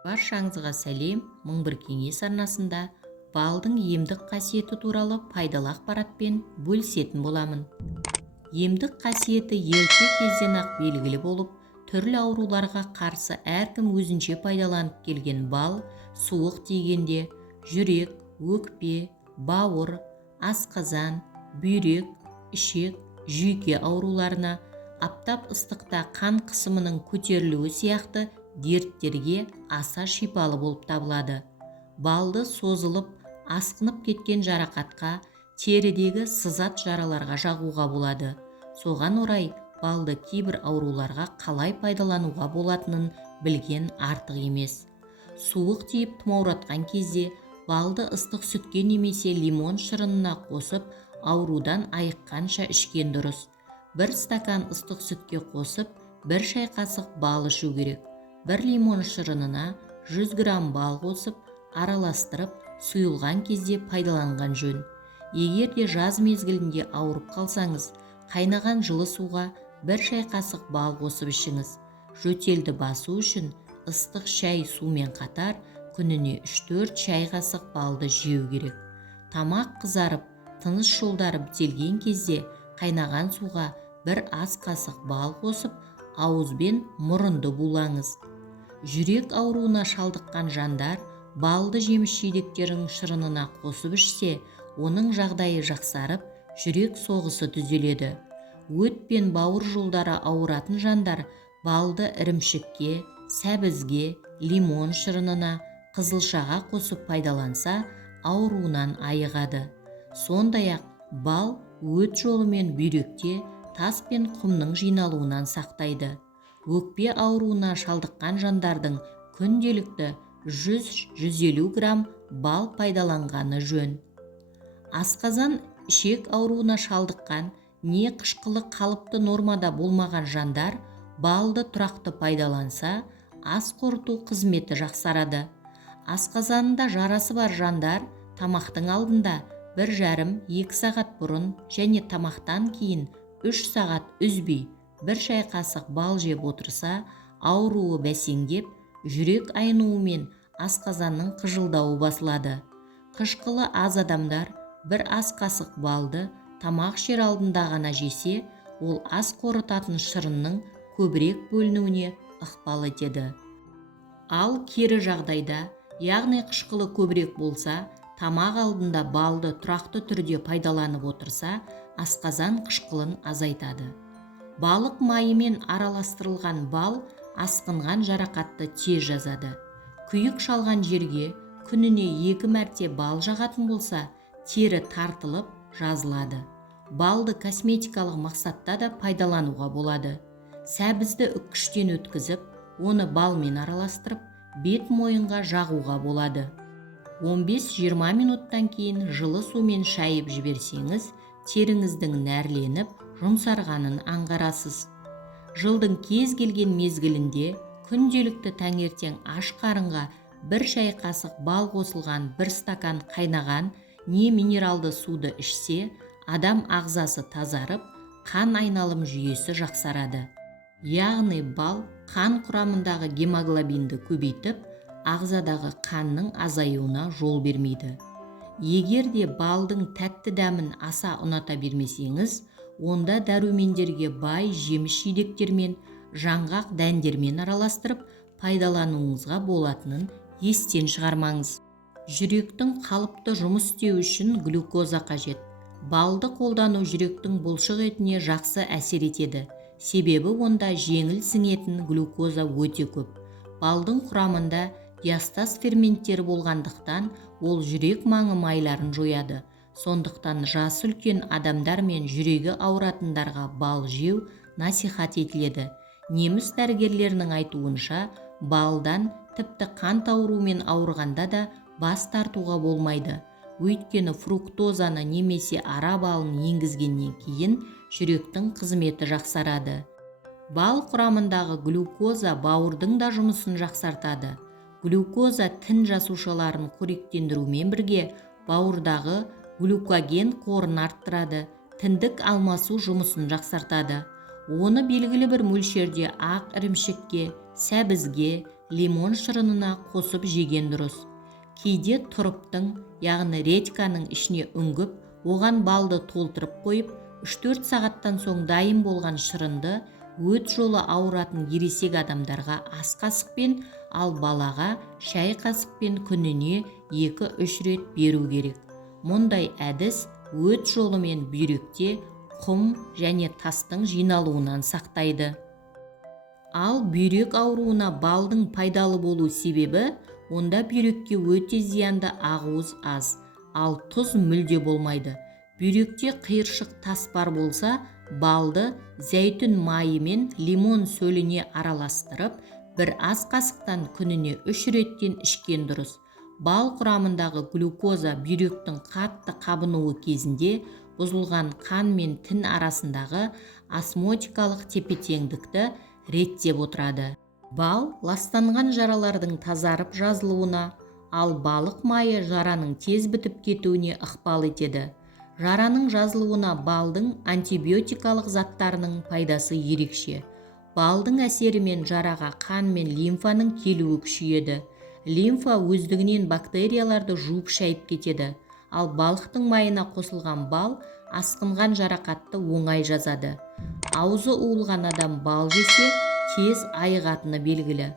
Баршаңызға сәлем. Мың бір кеңес арнасында балдың емдік қасиеті туралы пайдалы ақпаратпен бөлісетін боламын. Емдік қасиеті ерте кезден ақ белгілі болып, түрлі ауруларға қарсы әркім өзінше пайдаланып келген бал, суық тигенде, жүрек, өкпе, бауыр, асқазан, бүйрек, ішек, жүйке ауруларына, аптап ыстықта қан қысымының көтерілуі сияқты дерттерге аса шипалы болып табылады. Балды созылып, асқынып кеткен жарақатқа, терідегі сызат жараларға жағуға болады. Соған орай балды кейбір ауруларға қалай пайдалануға болатынын білген артық емес. Суық тиіп тұмауратқан кезде балды ыстық сүтке немесе лимон шырынына қосып, аурудан айыққанша ішкен дұрыс. Бір стакан ыстық сүтке қосып, бір шай қасық бал ішу керек. Бір лимон шырынына 100 грамм бал қосып, араластырып, сұйылған кезде пайдаланған жөн. Егер де жаз мезгілінде ауырып қалсаңыз, қайнаған жылы суға бір шай қасық бал қосып ішіңіз. Жөтелді басу үшін ыстық шай сумен қатар күніне 3-4 шай қасық балды жеу керек. Тамақ қызарып, тыныс жолдары бітелген кезде қайнаған суға бір ас қасық бал қосып, ауызбен мұрынды булаңыз. Жүрек ауруына шалдыққан жандар балды жеміс жидектерінің шырынына қосып ішсе, оның жағдайы жақсарып, жүрек соғысы түзеледі. Өт пен бауыр жолдары ауыратын жандар балды ірімшікке, сәбізге, лимон шырынына, қызылшаға қосып пайдаланса, ауруынан айығады. Сондай-ақ бал өт жолы мен бүйректе тас пен құмның жиналуынан сақтайды. Өкпе ауруына шалдыққан жандардың күнделікті 100-150 грамм бал пайдаланғаны жөн. Асқазан, ішек ауруына шалдыққан не қышқылы қалыпты нормада болмаған жандар балды тұрақты пайдаланса, ас қорыту қызметі жақсарады. Асқазанында жарасы бар жандар тамақтың алдында 1,5-2 сағат бұрын және тамақтан кейін 3 сағат үзбей бір шай қасық бал жеп отырса, ауруы бәсеңдеп, жүрек айнуы мен асқазанның қыжылдауы басылады. Қышқылы аз адамдар бір ас қасық балды тамақ ішер алдында ғана жесе, ол ас қорытатын шырынның көбірек бөлінуіне ықпал етеді. Ал кері жағдайда, яғни қышқылы көбірек болса, тамақ алдында балды тұрақты түрде пайдаланып отырса, асқазан қышқылын азайтады. Балық майымен араластырылған бал асқынған жарақатты тез жазады. Күйік шалған жерге күніне 2 мәрте бал жағатын болса, тері тартылып жазылады. Балды косметикалық мақсатта да пайдалануға болады. Сәбізді үккіштен өткізіп, оны балмен араластырып, бет мойынға жағуға болады. 15-20 минуттан кейін жылы сумен шайып жіберсеңіз, теріңіздің нәрленіп, жұмсарғанын аңғарасыз. Жылдың кез келген мезгілінде күнделікті таңертең аш қарынға бір шай қасық бал қосылған бір стакан қайнаған не минералды суды ішсе, адам ағзасы тазарып, қан айналым жүйесі жақсарады. Яғни бал қан құрамындағы гемоглобинді көбейтіп, ағзадағы қанның азаюына жол бермейді. Егер де балдың тәтті дәмін аса ұната бермесеңіз, онда дәрумендерге бай жеміс жидектермен, жаңғақ дәндермен араластырып пайдалануыңызға болатынын естен шығармаңыз. Жүректің қалыпты жұмыс істеу үшін глюкоза қажет. Балды қолдану жүректің бұлшық етіне жақсы әсер етеді. Себебі онда жеңіл сіңетін глюкоза өте көп. Балдың құрамында диастаз ферменттері болғандықтан, ол жүрек маңы майларын жояды. Сондықтан жасы үлкен адамдар мен жүрегі ауыратындарға бал жеу насихат етіледі. Неміс дәрігерлерінің айтуынша, балдан тіпті қант ауруымен ауырғанда да бас тартуға болмайды. Өйткені фруктозаны немесе ара балын енгізгеннен кейін жүректің қызметі жақсарады. Бал құрамындағы глюкоза бауырдың да жұмысын жақсартады. Глюкоза тін жасушаларын қоректендірумен бірге бауырдағы глюкоген қорын арттырады, тіндік алмасу жұмысын жақсартады. Оны белгілі бір мөлшерде ақ ірімшікке, сәбізге, лимон шырынына қосып жеген дұрыс. Кейде тұрыптың, яғни редьканың ішіне үңгіп, оған балды толтырып қойып, 3-4 сағаттан соң дайын болған шырынды өт жолы ауыратын ересек адамдарға ас қасықпен, ал балаға шай қасықпен күніне 2-3 рет беру керек. Мұндай әдіс өт жолы мен бүйректе құм және тастың жиналуынан сақтайды. Ал бүйрек ауруына балдың пайдалы болу себебі, онда бүйрекке өте зиянды ақуыз аз, ал тұз мүлде болмайды. Бүйректе қиыршық тас бар болса, балды зәйтүн майы мен лимон сөліне араластырып, бір ас қасықтан күніне 3 реттен ішкен дұрыс. Бал құрамындағы глюкоза бүйректің қатты қабынуы кезінде бұзылған қан мен тін арасындағы осмотикалық тепе-теңдікті реттеп отырады. Бал ластанған жаралардың тазарып жазылуына, ал балық майы жараның тез бітіп кетуіне ықпал етеді. Жараның жазылуына балдың антибиотикалық заттарының пайдасы ерекше. Балдың әсерімен жараға қан мен лимфаның келуі күшейеді. Лимфа өздігінен бактерияларды жуып шайып кетеді, ал балықтың майына қосылған бал асқынған жарақатты оңай жазады. Аузы уылған адам бал жесе тез айығатыны белгілі.